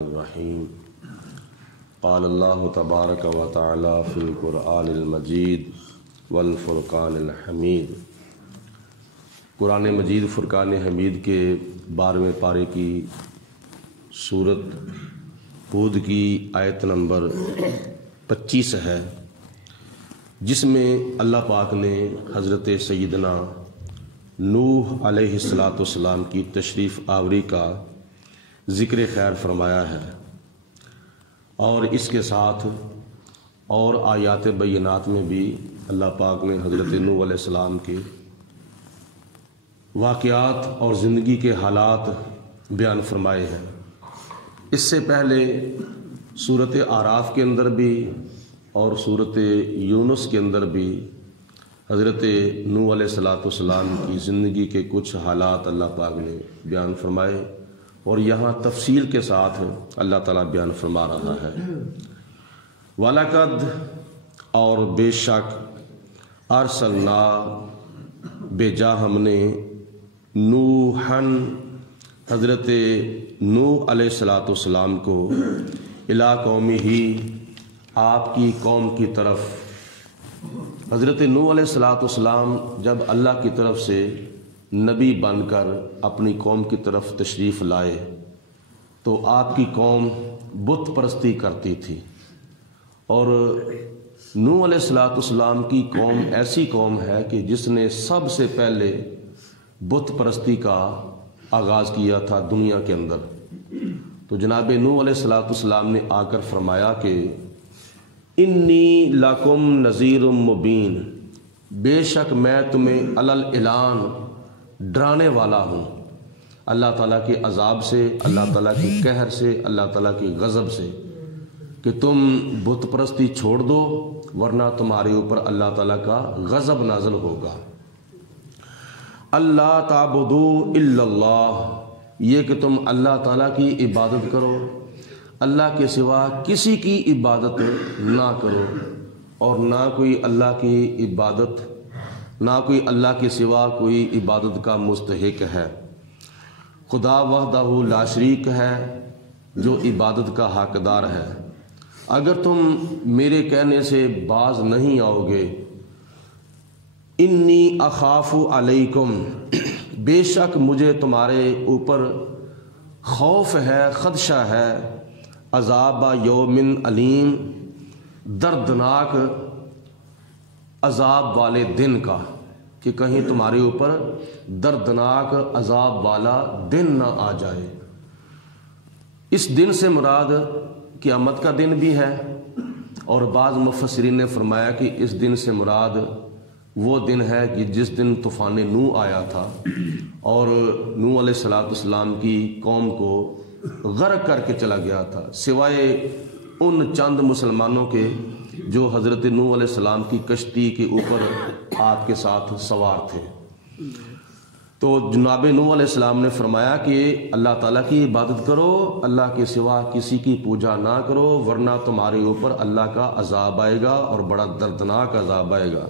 الرحیم قال اللہ تبارک و تعالی فی القرآن المجید والفرقان الحمید۔ قرآن مجید فرقان حمید کے 12ویں پارے کی سورت ہود کی آیت نمبر 25 ہے، جس میں اللہ پاک نے حضرت سیدنا نوح علیہ السلام کی تشریف آوری کا ذکر خیر فرمایا ہے، اور اس کے ساتھ اور آیات بینات میں بھی اللہ پاک نے حضرت نوح علیہ السلام کے واقعات اور زندگی کے حالات بیان فرمائے ہیں۔ اس سے پہلے سورت اعراف کے اندر بھی اور سورت یونس کے اندر بھی حضرت نوح علیہ السلام کی زندگی کے کچھ حالات اللہ پاک نے بیان فرمائے، اور یہاں تفصیل کے ساتھ اللہ تعالیٰ بیان فرما رہا ہے۔ وَلَقَدْ اور بے شک ارسلنا بھیجا ہم نے نوحً حضرت نوح علیہ السلام کو الی قومہ آپ کی قوم کی طرف۔ حضرت نوح علیہ السلام جب اللہ کی طرف سے نبی بن کر اپنی قوم کی طرف تشریف لائے تو آپ کی قوم بت پرستی کرتی تھی، اور نوح علیہ السلام کی قوم ایسی قوم ہے کہ جس نے سب سے پہلے بت پرستی کا آغاز کیا تھا دنیا کے اندر۔ تو جناب نوح علیہ السلام نے آ کر فرمایا کہ انی لکم نذیر مبین، بے شک میں تمہیں علی الاعلان ڈرانے والا ہوں، اللہ تعالیٰ کے عذاب سے، اللہ تعالیٰ کے قہر سے، اللہ تعالیٰ کی غضب سے، کہ تم بت پرستی چھوڑ دو ورنہ تمہارے اوپر اللہ تعالیٰ کا غضب نازل ہوگا۔ اللہ تعبدوا الا اللہ، یہ کہ تم اللہ تعالیٰ کی عبادت کرو، اللہ کے سوا کسی کی عبادت نہ کرو، اور نہ کوئی اللہ کی عبادت، نہ کوئی اللہ کے سوا کوئی عبادت کا مستحق ہے۔ خدا وحدہ لا شریک ہے جو عبادت کا حقدار ہے۔ اگر تم میرے کہنے سے باز نہیں آؤ گے، انی اخاف علیکم، بے شک مجھے تمہارے اوپر خوف ہے، خدشہ ہے، عذاب یوم علیم، دردناک عذاب والے دن کا، کہ کہیں تمہارے اوپر دردناک عذاب والا دن نہ آ جائے۔ اس دن سے مراد قیامت کا دن بھی ہے، اور بعض مفسرین نے فرمایا کہ اس دن سے مراد وہ دن ہے کہ جس دن طوفان نوح آیا تھا اور نوح علیہ السلام کی قوم کو غرق کر کے چلا گیا تھا، سوائے ان چند مسلمانوں کے جو حضرت نوح علیہ السلام کی کشتی کے اوپر آپ کے ساتھ سوار تھے۔ تو جناب نوح علیہ السلام نے فرمایا کہ اللہ تعالیٰ کی عبادت کرو، اللہ کے سوا کسی کی پوجا نہ کرو، ورنہ تمہارے اوپر اللہ کا عذاب آئے گا، اور بڑا دردناک عذاب آئے گا۔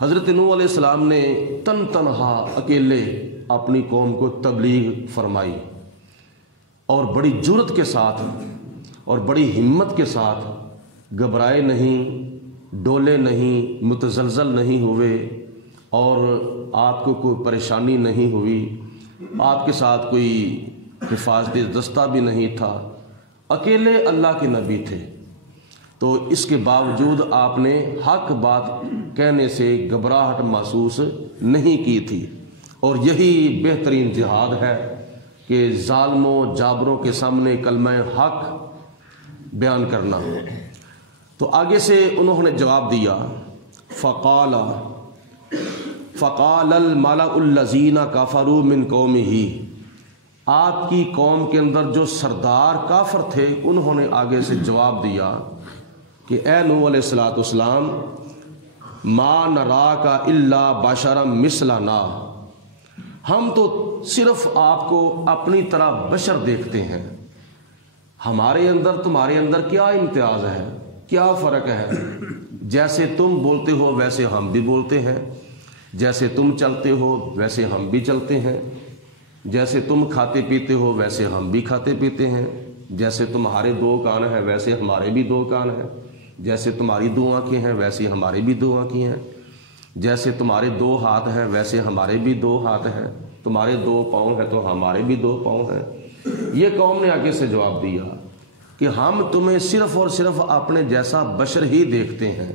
حضرت نوح علیہ السلام نے تنہا اکیلے اپنی قوم کو تبلیغ فرمائی، اور بڑی جرأت کے ساتھ اور بڑی ہمت کے ساتھ، گھبرائے نہیں، ڈولے نہیں، متزلزل نہیں ہوئے، اور آپ کو کوئی پریشانی نہیں ہوئی، آپ کے ساتھ کوئی حفاظتی دستہ بھی نہیں تھا، اکیلے اللہ کے نبی تھے۔ تو اس کے باوجود آپ نے حق بات کہنے سے گھبراہٹ محسوس نہیں کی تھی، اور یہی بہترین جہاد ہے کہ ظالموں جابروں کے سامنے کلمہ حق بیان کرنا۔ تو آگے سے انہوں نے جواب دیا، فقال الملأ الذین کفروا من قومہ، آپ کی قوم کے اندر جو سردار کافر تھے انہوں نے آگے سے جواب دیا کہ اے نوح علیہ السلام، ما نراک الا بشرا مثلنا، ہم تو صرف آپ کو اپنی طرح بشر دیکھتے ہیں، ہمارے اندر تمہارے اندر کیا امتیاز ہے، کیا فرق ہے؟ جیسے تم بولتے ہو ویسے ہم بھی بولتے ہیں، جیسے تم چلتے ہو ویسے ہم بھی چلتے ہیں، جیسے تم کھاتے پیتے ہو ویسے ہم بھی کھاتے پیتے ہیں، جیسے تمہارے 2 کان ہیں ویسے ہمارے بھی 2 کان ہیں، جیسے تمہاری 2 آنکھیں ہیں ویسے ہماری بھی 2 آنکھیں ہیں، جیسے تمہارے 2 ہاتھ ہیں ویسے ہمارے بھی 2 ہاتھ ہیں، تمہارے 2 پاؤں ہیں تو ہمارے بھی 2 پاؤں ہیں۔ یہ قوم نے آگے سے جواب دیا کہ ہم تمہیں صرف اور صرف اپنے جیسا بشر ہی دیکھتے ہیں۔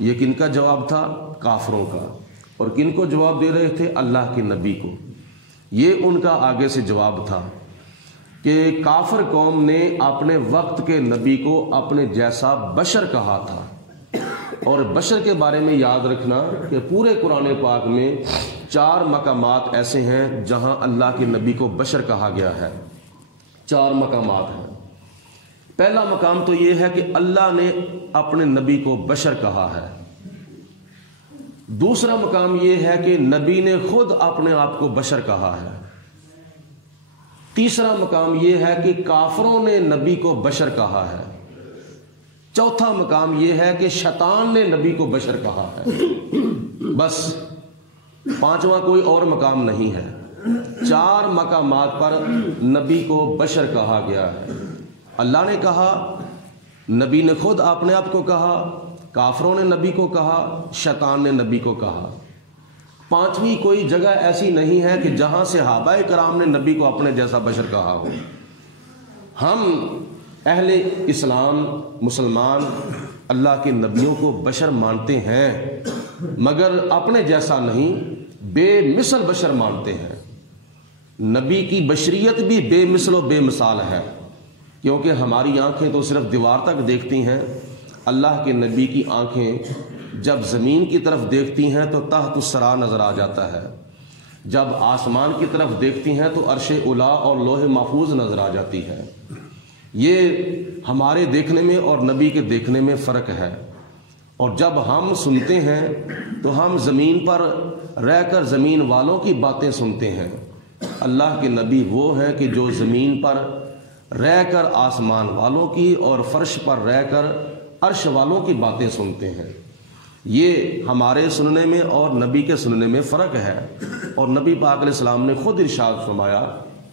یہ کن کا جواب تھا؟ کافروں کا۔ اور کن کو جواب دے رہے تھے؟ اللہ کے نبی کو۔ یہ ان کا آگے سے جواب تھا کہ کافر قوم نے اپنے وقت کے نبی کو اپنے جیسا بشر کہا تھا۔ اور بشر کے بارے میں یاد رکھنا کہ پورے قرآن پاک میں 4 مقامات ایسے ہیں جہاں اللہ کے نبی کو بشر کہا گیا ہے۔ 4 مقامات ہیں۔ پہلا مقام تو یہ ہے کہ اللہ نے اپنے نبی کو بشر کہا ہے۔ دوسرا مقام یہ ہے کہ نبی نے خود اپنے آپ کو بشر کہا ہے۔ تیسرا مقام یہ ہے کہ کافروں نے نبی کو بشر کہا ہے۔ چوتھا مقام یہ ہے کہ شیطان نے نبی کو بشر کہا ہے۔ بس 5واں کوئی اور مقام نہیں ہے۔ 4 مقامات پر نبی کو بشر کہا گیا ہے۔ اللہ نے کہا، نبی نے خود اپنے آپ کو کہا، کافروں نے نبی کو کہا، شیطان نے نبی کو کہا۔ 5ویں کوئی جگہ ایسی نہیں ہے کہ جہاں صحابہ کرام نے نبی کو اپنے جیسا بشر کہا ہو۔ ہم اہل اسلام مسلمان اللہ کے نبیوں کو بشر مانتے ہیں، مگر اپنے جیسا نہیں، بے مثل بشر مانتے ہیں۔ نبی کی بشریت بھی بے مثل و بے مثال ہے، کیونکہ ہماری آنکھیں تو صرف دیوار تک دیکھتی ہیں، اللہ کے نبی کی آنکھیں جب زمین کی طرف دیکھتی ہیں تو تحت الثری نظر آ جاتا ہے، جب آسمان کی طرف دیکھتی ہیں تو عرش اولی اور لوح محفوظ نظر آ جاتی ہے۔ یہ ہمارے دیکھنے میں اور نبی کے دیکھنے میں فرق ہے۔ اور جب ہم سنتے ہیں تو ہم زمین پر رہ کر زمین والوں کی باتیں سنتے ہیں۔ اللہ کے نبی وہ ہیں کہ جو زمین پر رہ کر آسمان والوں کی اور فرش پر رہ کر عرش والوں کی باتیں سنتے ہیں۔ یہ ہمارے سننے میں اور نبی کے سننے میں فرق ہے۔ اور نبی پاک علیہ السلام نے خود ارشاد فرمایا،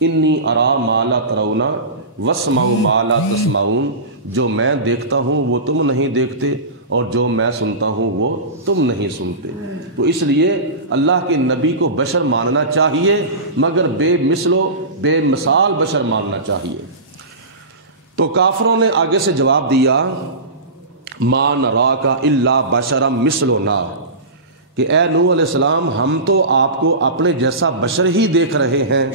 انی ارا ما لا ترون واسمع ما لا تسمعون، جو میں دیکھتا ہوں وہ تم نہیں دیکھتے اور جو میں سنتا ہوں وہ تم نہیں سنتے۔ تو اس لیے اللہ کے نبی کو بشر ماننا چاہیے، مگر بے مثل و بے مثال بشر ماننا چاہیے۔ تو کافروں نے آگے سے جواب دیا، ما نراک الا بشرا مثلنا، کہ اے نوح علیہ السلام ہم تو آپ کو اپنے جیسا بشر ہی دیکھ رہے ہیں۔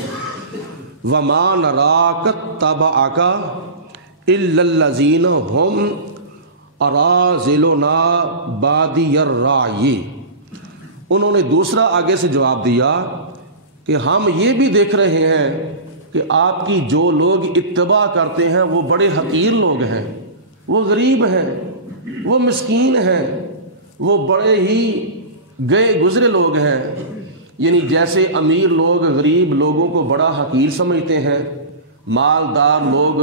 وما نراک اتبعک الا الذین هم اراذلنا بادی الرأی۔ انہوں نے دوسرا آگے سے جواب دیا کہ ہم یہ بھی دیکھ رہے ہیں کہ آپ کی جو لوگ اتباع کرتے ہیں وہ بڑے حقیر لوگ ہیں، وہ غریب ہیں، وہ مسکین ہیں، وہ بڑے ہی گئے گزرے لوگ ہیں۔ یعنی جیسے امیر لوگ غریب لوگوں کو بڑا حقیر سمجھتے ہیں، مالدار لوگ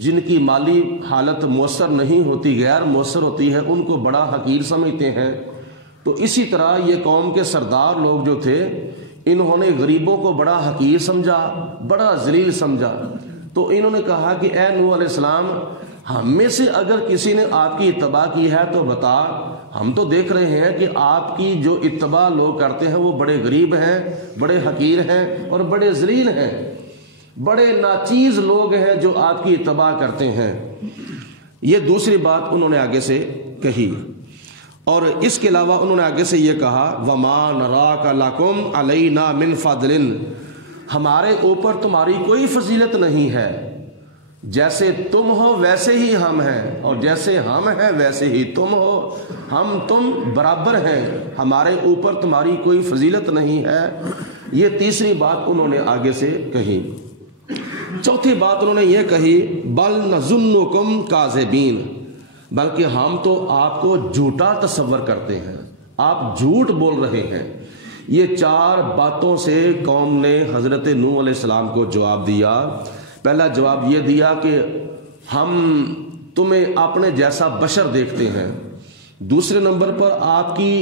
جن کی مالی حالت مؤثر نہیں ہوتی، غیر مؤثر ہوتی ہے، ان کو بڑا حقیر سمجھتے ہیں۔ تو اسی طرح یہ قوم کے سردار لوگ جو تھے، انہوں نے غریبوں کو بڑا حقیر سمجھا، بڑا ذلیل سمجھا۔ تو انہوں نے کہا کہ اے نوح علیہ السلام، ہم میں سے اگر کسی نے آپ کی اتباع کی ہے تو بتا، ہم تو دیکھ رہے ہیں کہ آپ کی جو اتباع لوگ کرتے ہیں وہ بڑے غریب ہیں، بڑے حقیر ہیں اور بڑے ذلیل ہیں، بڑے ناچیز لوگ ہیں جو آپ کی اتباع کرتے ہیں۔ یہ دوسری بات انہوں نے آگے سے کہی۔ اور اس کے علاوہ انہوں نے آگے سے یہ کہا، وَمَا نَرَاكَ لَكُمْ عَلَيْنَا مِنْ فَضْلٍ، ہمارے اوپر تمہاری کوئی فضیلت نہیں ہے، جیسے تم ہو ویسے ہی ہم ہیں، اور جیسے ہم ہیں ویسے ہی تم ہو، ہم تم برابر ہیں، ہمارے اوپر تمہاری کوئی فضیلت نہیں ہے۔ یہ تیسری بات انہوں نے آگے سے کہی۔ چوتھی بات انہوں نے یہ کہی، بل نظنکم کاذبین، بلکہ ہم تو آپ کو جھوٹا تصور کرتے ہیں، آپ جھوٹ بول رہے ہیں۔ یہ 4 باتوں سے قوم نے حضرت نوح علیہ السلام کو جواب دیا۔ پہلا جواب یہ دیا کہ ہم تمہیں اپنے جیسا بشر دیکھتے ہیں۔ دوسرے نمبر پر آپ کی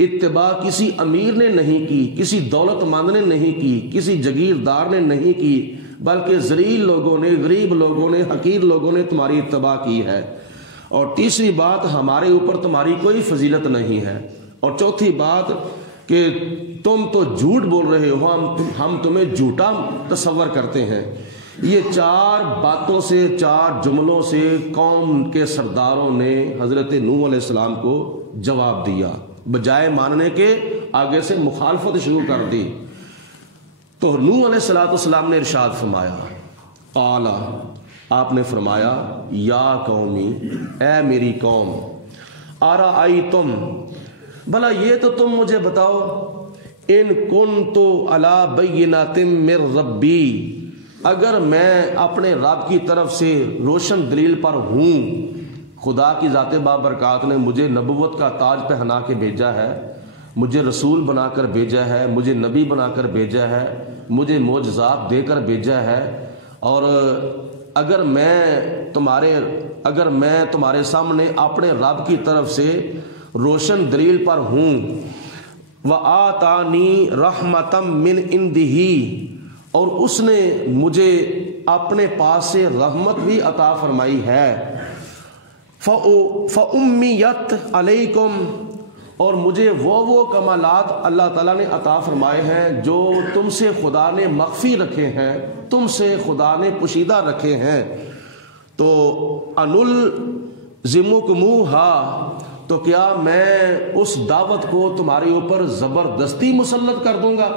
اتباع کسی امیر نے نہیں کی، کسی دولت مند نے نہیں کی، کسی جگیردار نے نہیں کی، بلکہ ذلیل لوگوں نے، غریب لوگوں نے، حقیر لوگوں نے تمہاری اتباع کی ہے۔ اور تیسری بات، ہمارے اوپر تمہاری کوئی فضیلت نہیں ہے۔ اور چوتھی بات کہ تم تو جھوٹ بول رہے ہو، ہم تمہیں جھوٹا تصور کرتے ہیں۔ یہ چار باتوں سے، چار جملوں سے قوم کے سرداروں نے حضرت نوح علیہ السلام کو جواب دیا، بجائے ماننے کے آگے سے مخالفت شروع کر دی۔ تو نوح علیہ السلام نے ارشاد فرمایا، قال، آپ نے فرمایا، یا قومی، اے میری قوم، ارأیتم، بھلا یہ تو تم مجھے بتاؤ، ان کنت علی بینۃ من ربی، اگر میں اپنے رب کی طرف سے روشن دلیل پر ہوں، خدا کی ذات بابرکات نے مجھے نبوت کا تاج پہنا کے بھیجا ہے، مجھے رسول بنا کر بھیجا ہے، مجھے نبی بنا کر بھیجا ہے، مجھے معجزات دے کر بھیجا ہے، اور اگر میں تمہارے سامنے اپنے رب کی طرف سے روشن دلیل پر ہوں، وآتانی رحمتا من عندہ، اور اس نے مجھے اپنے پاس سے رحمت بھی عطا فرمائی ہے، فأمیت علیکم، اور مجھے وہ کمالات اللہ تعالیٰ نے عطا فرمائے ہیں جو تم سے خدا نے مخفی رکھے ہیں، تم سے خدا نے پوشیدہ رکھے ہیں، تو انلزمکموہا، تو کیا میں اس دعوت کو تمہارے اوپر زبردستی مسلط کر دوں گا؟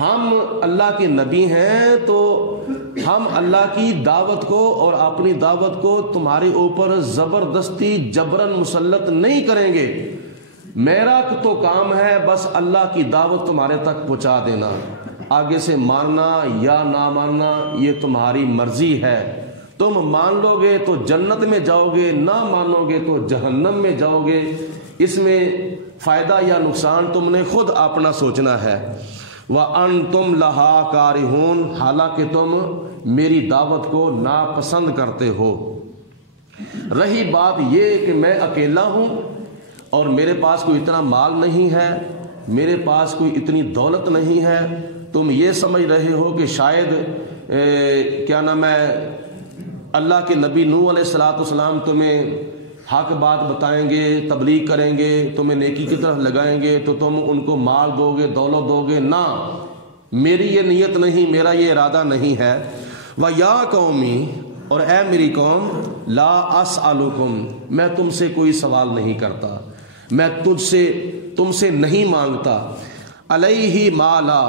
ہم اللہ کے نبی ہیں تو ہم اللہ کی دعوت کو اور اپنی دعوت کو تمہارے اوپر زبردستی جبرن مسلط نہیں کریں گے۔ میرا تو کام ہے بس اللہ کی دعوت تمہارے تک پہنچا دینا، آگے سے ماننا یا نہ ماننا یہ تمہاری مرضی ہے۔ تم مان لو گے تو جنت میں جاؤ گے، نہ مانو گے تو جہنم میں جاؤ گے، اس میں فائدہ یا نقصان تم نے خود اپنا سوچنا ہے۔ وَأَنْتُمْ لَهَا كَارِهُونَ، حالانکہ تم میری دعوت کو ناپسند کرتے ہو۔ رہی بات یہ کہ میں اکیلا ہوں اور میرے پاس کوئی اتنا مال نہیں ہے، میرے پاس کوئی اتنی دولت نہیں ہے، تم یہ سمجھ رہے ہو کہ شاید کیا نام ہے اللہ کے نبی نوح علیہ السلام تمہیں حق بات بتائیں گے، تبلیغ کریں گے، تمہیں نیکی کی طرف لگائیں گے تو تم ان کو مال دو گے، دولت دو گے؟ نہ، میری یہ نیت نہیں، میرا یہ ارادہ نہیں ہے۔ وَيَا قَوْمِ، اور اے میری قوم، لا اسألکم، میں تم سے کوئی سوال نہیں کرتا، میں تم سے نہیں مانگتا، علیہ مالا،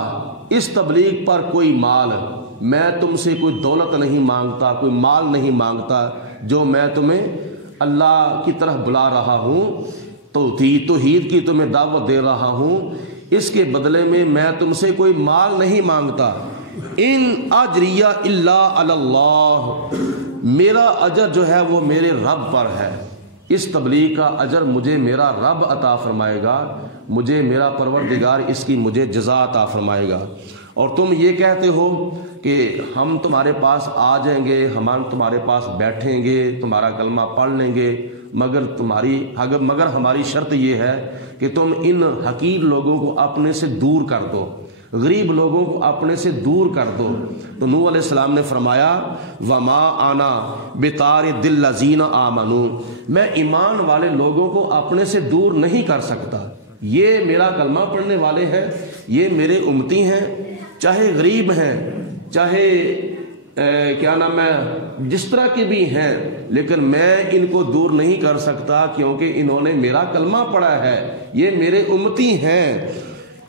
اس تبلیغ پر کوئی مال، میں تم سے کوئی دولت نہیں مانگتا، کوئی مال نہیں مانگتا، جو میں تمہیں اللہ کی طرف بلا رہا ہوں، توحید کی تمہیں دعوت دے رہا ہوں، اس کے بدلے میں تم سے کوئی مال نہیں مانگتا۔ ان اجریہ الا علی اللہ، میرا اجر جو ہے وہ میرے رب پر ہے، اس تبلیغ کا اجر مجھے میرا رب عطا فرمائے گا، مجھے میرا پروردگار اس کی مجھے جزا عطا فرمائے گا۔ اور تم یہ کہتے ہو کہ ہم تمہارے پاس آ جائیں گے، ہم تمہارے پاس بیٹھیں گے، تمہارا کلمہ پڑھ لیں گے، مگر ہماری شرط یہ ہے کہ تم ان حقیر لوگوں کو اپنے سے دور کر دو، غریب لوگوں کو اپنے سے دور کر دو۔ تو نوح علیہ السلام نے فرمایا، وما انا بطارد الذین آمنوا، میں ایمان والے لوگوں کو اپنے سے دور نہیں کر سکتا، یہ میرا کلمہ پڑھنے والے ہیں، یہ میرے امتی ہیں، چاہے غریب ہیں، چاہے کیا نام ہے جس طرح کے بھی ہیں، لیکن میں ان کو دور نہیں کر سکتا کیونکہ انہوں نے میرا کلمہ پڑھا ہے، یہ میرے امتی ہیں۔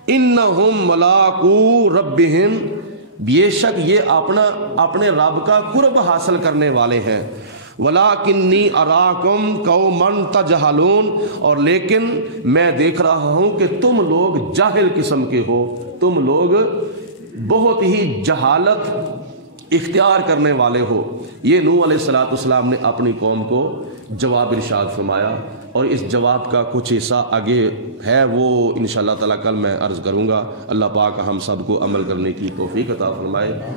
انہم ملاقو ربہم، بے شک یہ اپنے رب کا قرب حاصل کرنے والے ہیں۔ وَلَكِنِّي أَرَاكُمْ قَوْمًا تَجْهَلُونَ، اور لیکن میں دیکھ رہا ہوں کہ تم لوگ جاہل قسم کے ہو، تم لوگ بہت ہی جہالت اختیار کرنے والے ہو۔ یہ نوح علیہ السلام نے اپنی قوم کو جواب ارشاد فرمایا، اور اس جواب کا کچھ حصہ آگے ہے، وہ انشاءاللہ تعالی کل میں عرض کروں گا۔ اللہ پاک ہم سب کو عمل کرنے کی توفیق عطا فرمائے۔